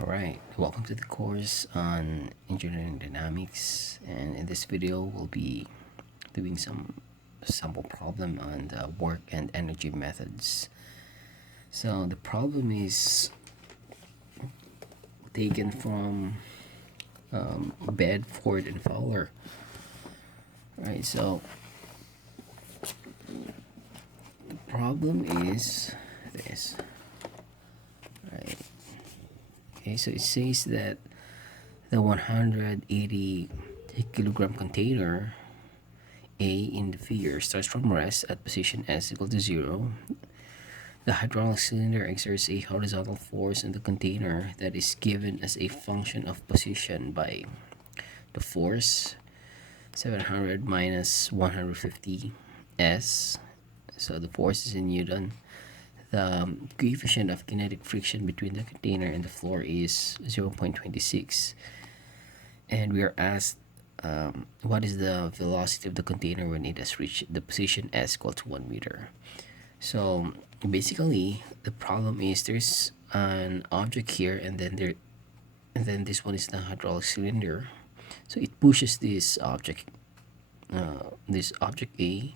Alright, welcome to the course on engineering dynamics, and in this video we'll be doing some sample problem on the work and energy methods. So the problem is taken from Bedford and Fowler. Right, so the problem is this. Right. Okay, so it says that the 180 kilogram container A in the figure starts from rest at position S equal to 0. The hydraulic cylinder exerts a horizontal force on the container that is given as a function of position by the force 700 minus 150 S. So the force is in Newton. The coefficient of kinetic friction between the container and the floor is 0.26, and we are asked what is the velocity of the container when it has reached the position S equal to 1 meter. So basically the problem is there's an object here, and then this one is the hydraulic cylinder. So it pushes this object A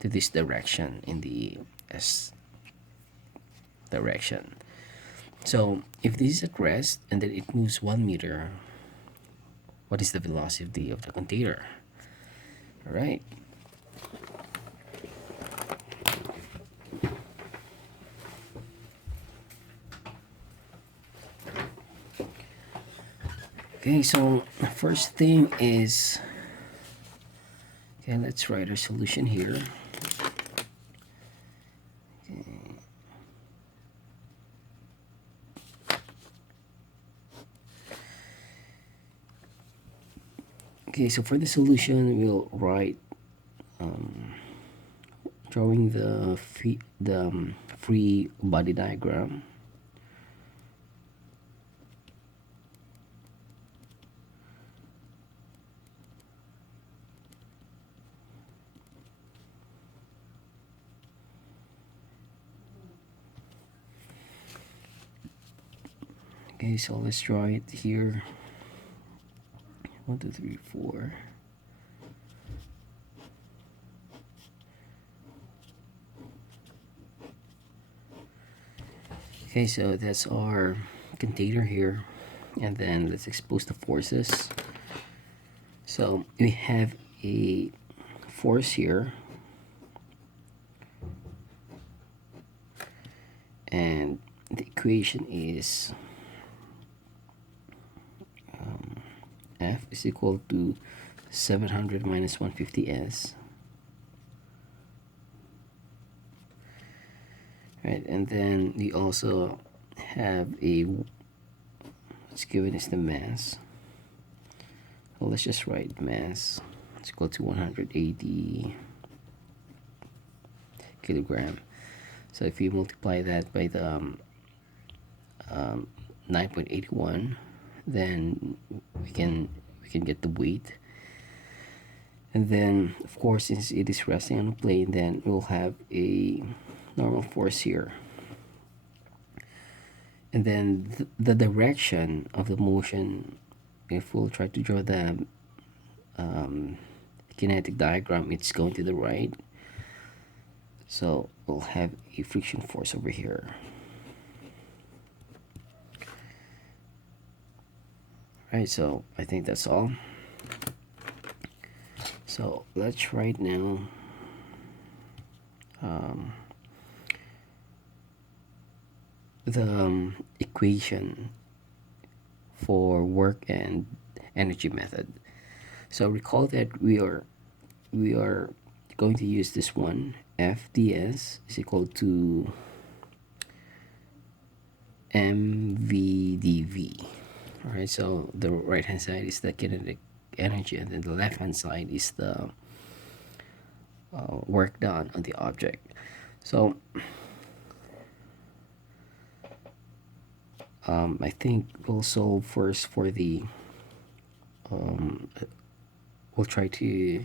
to this direction in the S direction. So if this is at rest and then it moves 1 meter, what is the velocity of the container? All right. Okay, so the first thing is, okay, let's write our solution here. Okay, so for the solution, we'll write drawing the free body diagram. Okay, so let's draw it here. 1, 2, 3, 4. Okay, so that's our container here, and then let's expose the forces. So we have a force here, and the equation is F is equal to 700 minus 150 S. Right, and then we also have what's given is the mass. So let's just write mass. It's equal to 180 kilogram. So if you multiply that by the 9.81, then we can get the weight. And then of course, since it is resting on a plane, then we'll have a normal force here, and then the direction of the motion, if we'll try to draw the kinetic diagram, it's going to the right. So we'll have a friction force over here. Right, so I think that's all. So let's write now the equation for work and energy method. So recall that we are going to use this one. FDS is equal to mvdv. All right, so the right hand side is the kinetic energy, and then the left hand side is the work done on the object. So I think we'll solve first for the we'll try to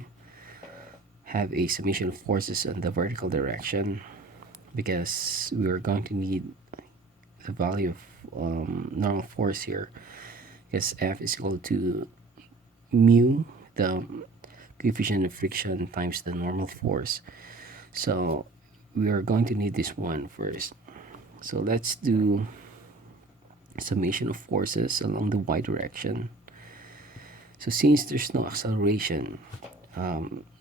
have a summation of forces in the vertical direction, because we are going to need the value of normal force here, because F is equal to mu, the coefficient of friction, times the normal force. So we are going to need this one first. So let's do summation of forces along the y direction. So since there's no acceleration,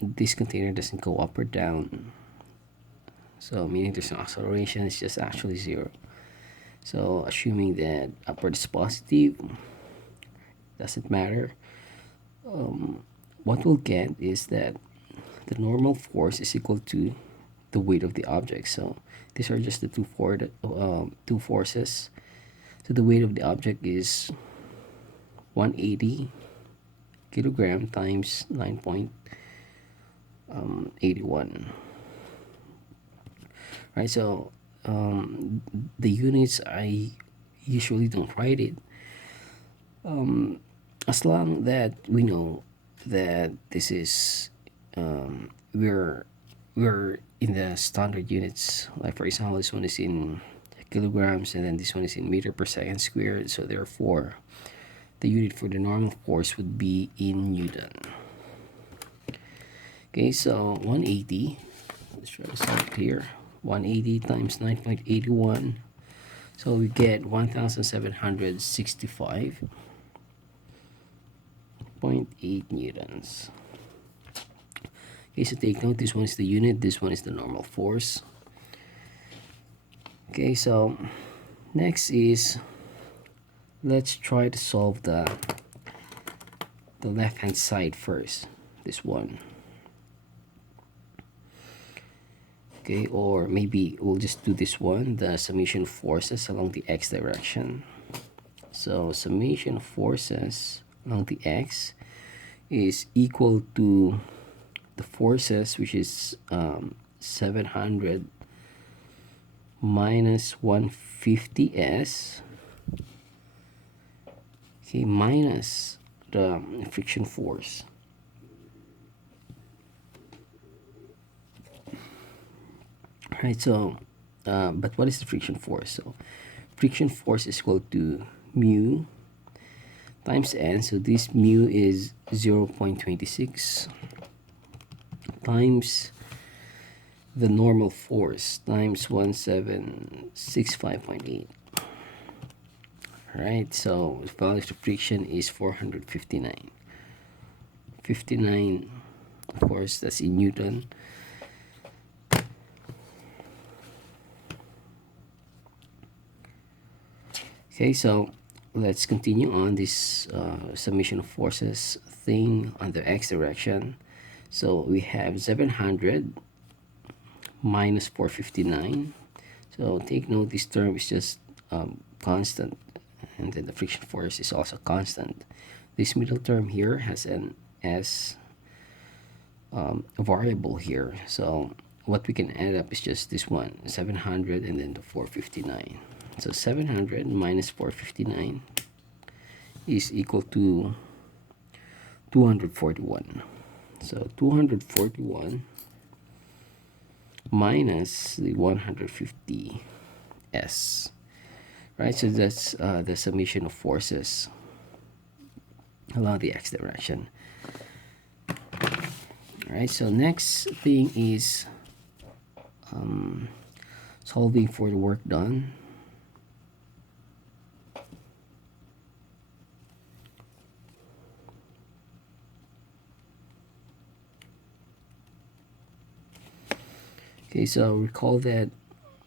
this container doesn't go up or down. So meaning there's no acceleration, it's just actually zero. So assuming that upward is positive, doesn't matter. What we'll get is that the normal force is equal to the weight of the object. So these are just the two forces. So the weight of the object is 180 kilogram times 9.81. Right, so the units, I usually don't write it, as long that we know that this is we're in the standard units. Like for example, this one is in kilograms and then this one is in meter per second squared, so therefore the unit for the normal force would be in Newton. Okay, so 180, let's try to solve here. 180 times 9.81, so we get 1765.8 newtons. Okay, so take note, this one is the unit, this one is the normal force. Okay, so next is, let's try to solve the left hand side first, this one. Okay, or maybe we'll just do this one, the summation of forces along the x direction. So summation of forces along the x is equal to the forces, which is 700 minus 150s, okay, minus the friction force. Right, so but what is the friction force? So friction force is equal to mu times n, so this mu is 0.26 times the normal force times 1765.8. Right, so the value of the friction is 459. 59, of course, that's in Newton. Okay, so let's continue on this summation of forces thing on the x direction. So we have 700 minus 459. So take note, this term is just constant, and then the friction force is also constant. This middle term here has an s variable here. So what we can add up is just this one, 700 and then the 459. So 700 minus 459 is equal to 241. So 241 minus the 150s. Right, so that's the summation of forces along the x direction. All right, so next thing is solving for the work done. Okay, so recall that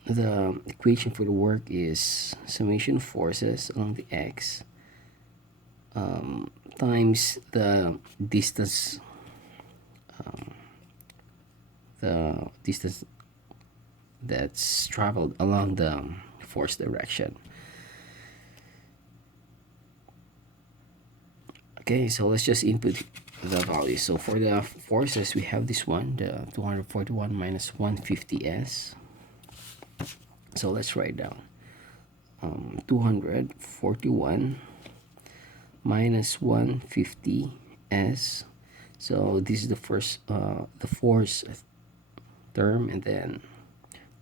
the equation for the work is summation of forces along the x times the distance that's traveled along the force direction. Okay, so let's just input the value. So for the forces, we have this one, the 241 minus 150s. So let's write down 241 minus 150s. So this is the first the force term, and then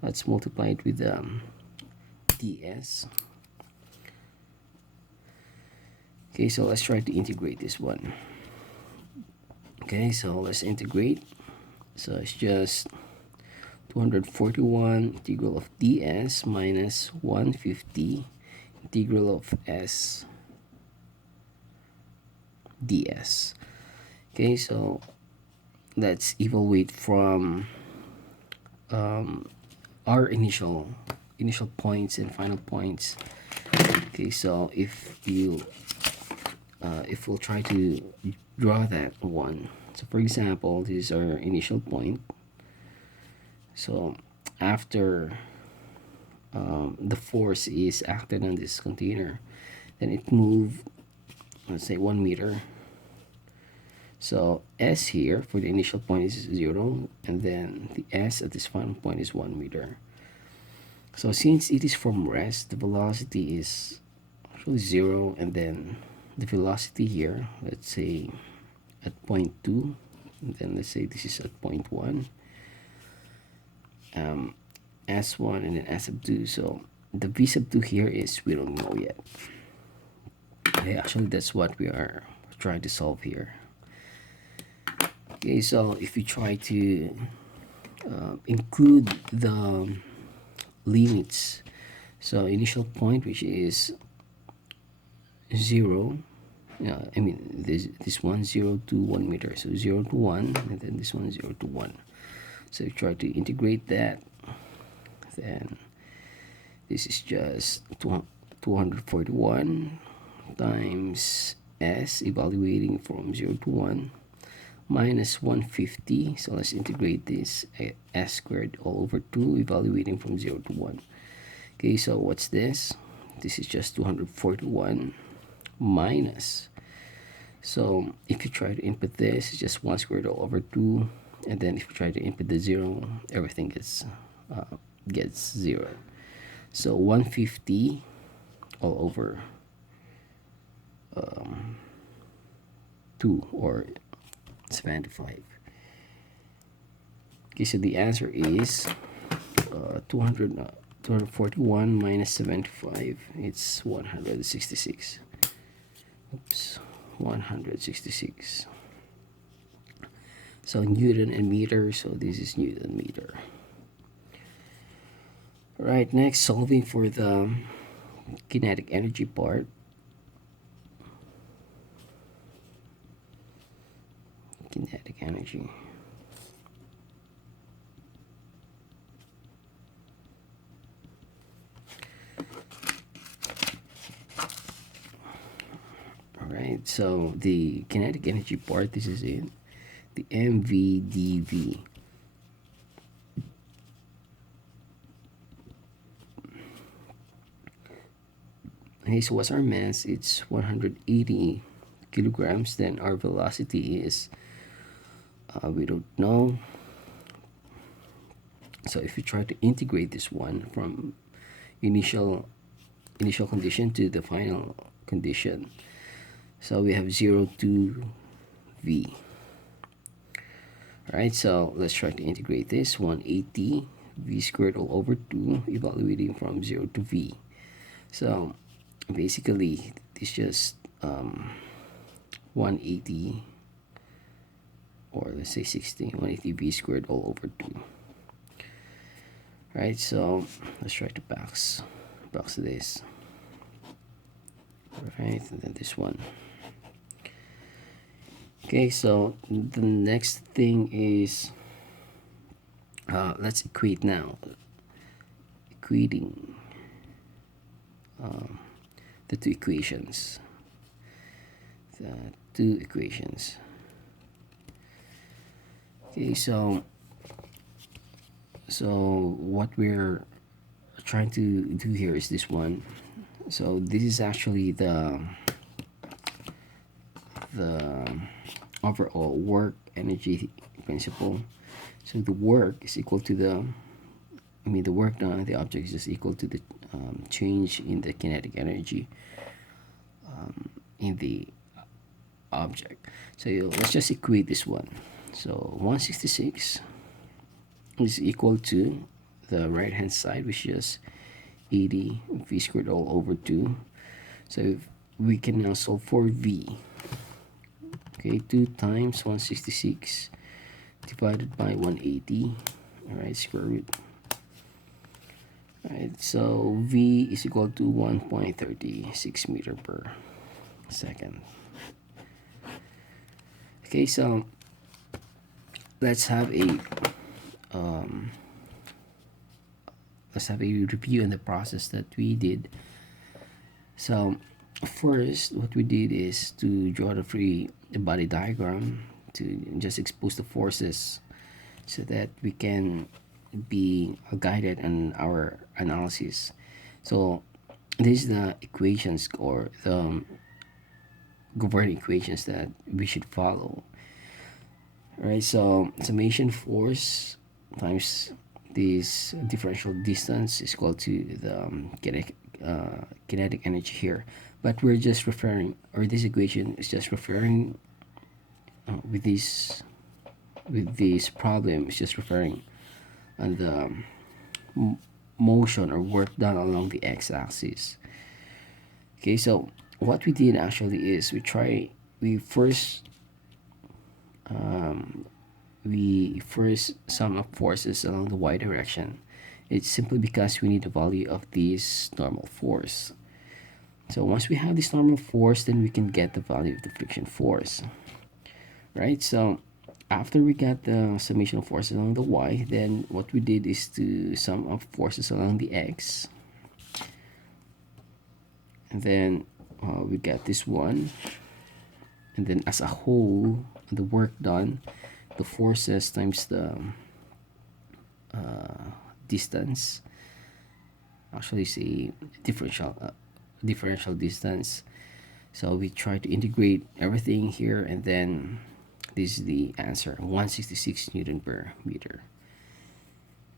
let's multiply it with the ds. Okay, so let's try to integrate this one. Okay, so let's integrate. So it's just 241 integral of ds minus 150 integral of s ds. Okay, so let's evaluate from our initial points and final points. Okay, so if we'll try to draw that one. So for example, this is our initial point. So after the force is acted on this container, then it moved, let's say, 1 meter. So s here for the initial point is 0, and then the s at this final point is 1 meter. So since it is from rest, the velocity is actually 0, and then the velocity here, let's say at point 2, and then let's say this is at point 1, s1 and then s sub 2. So the v sub 2 here is we don't know yet. Okay, actually that's what we are trying to solve here. Okay, so if we try to include the limits, so initial point, which is 0, I mean this one 0 to 1 meter, so 0 to 1, and then this one 0 to 1. So try to integrate that, then this is just 241 times s evaluating from 0 to 1 minus 150. So let's integrate this, s squared all over 2 evaluating from 0 to 1. Okay, so what's this? This is just 241 minus, so if you try to input this, it's just 1 squared all over 2, and then if you try to input the 0, everything gets 0. So 150 all over 2, or 75. Okay, so the answer is 241 minus 75, it's 166. Oops, 166. So Newton and meter, so this is Newton meter. Right, next, solving for the kinetic energy part. Kinetic energy. Alright, so the kinetic energy part, this is it. The mvdv. Okay, so what's our mass? It's 180 kilograms. Then our velocity is we don't know. So if you try to integrate this one from initial condition to the final condition, so we have 0 to v. Alright, so let's try to integrate this. 180 v squared all over 2 evaluating from 0 to v. So basically this just 180, or let's say 180 v squared all over 2. Right, so let's try to box this. Right, and then this one. Okay, so the next thing is let's equate now. Equating the two equations. Okay, so what we're trying to do here is this one. So this is actually the overall work energy principle. So the work is equal to the work done on the object is just equal to the change in the kinetic energy in the object. So let's just equate this one. So 166 is equal to the right hand side, which is 80 v squared all over 2. So we can now solve for v. Okay, 2 times 166 divided by 180. Alright, square root. Alright, so v is equal to 1.36 meter per second. Okay, so let's have a review on the process that we did. So first, what we did is to draw the free body diagram to just expose the forces so that we can be guided in our analysis. So this is the equations or the governing equations that we should follow. Alright, so summation force times this differential distance is equal to the kinetic energy here. But we're just referring, or this equation is just referring with this problem, it's just referring on the motion or work done along the x-axis. Okay, so what we did actually is we first sum up forces along the y direction. It's simply because we need the value of this normal force. So once we have this normal force, then we can get the value of the friction force. Right, so after we got the summation of forces along the y, then what we did is to sum up forces along the x, and then we got this one, and then as a whole, the work done, the forces times the distance, actually say differential distance. So we try to integrate everything here, and then this is the answer, 166 Newton per meter.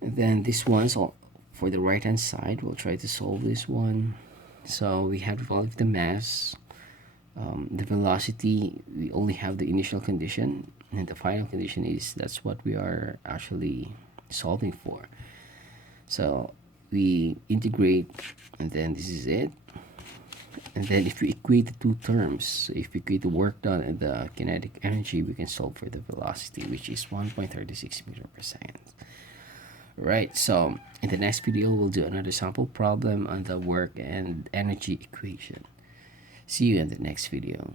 And then this one, so for the right hand side, we'll try to solve this one. So we have the value of the mass, the velocity, we only have the initial condition, and the final condition is that's what we are actually solving for. So we integrate, and then this is it. And then if we equate the two terms, if we equate the work done and the kinetic energy, we can solve for the velocity, which is 1.36 meter per second. Right, so in the next video, we'll do another sample problem on the work and energy equation. See you in the next video.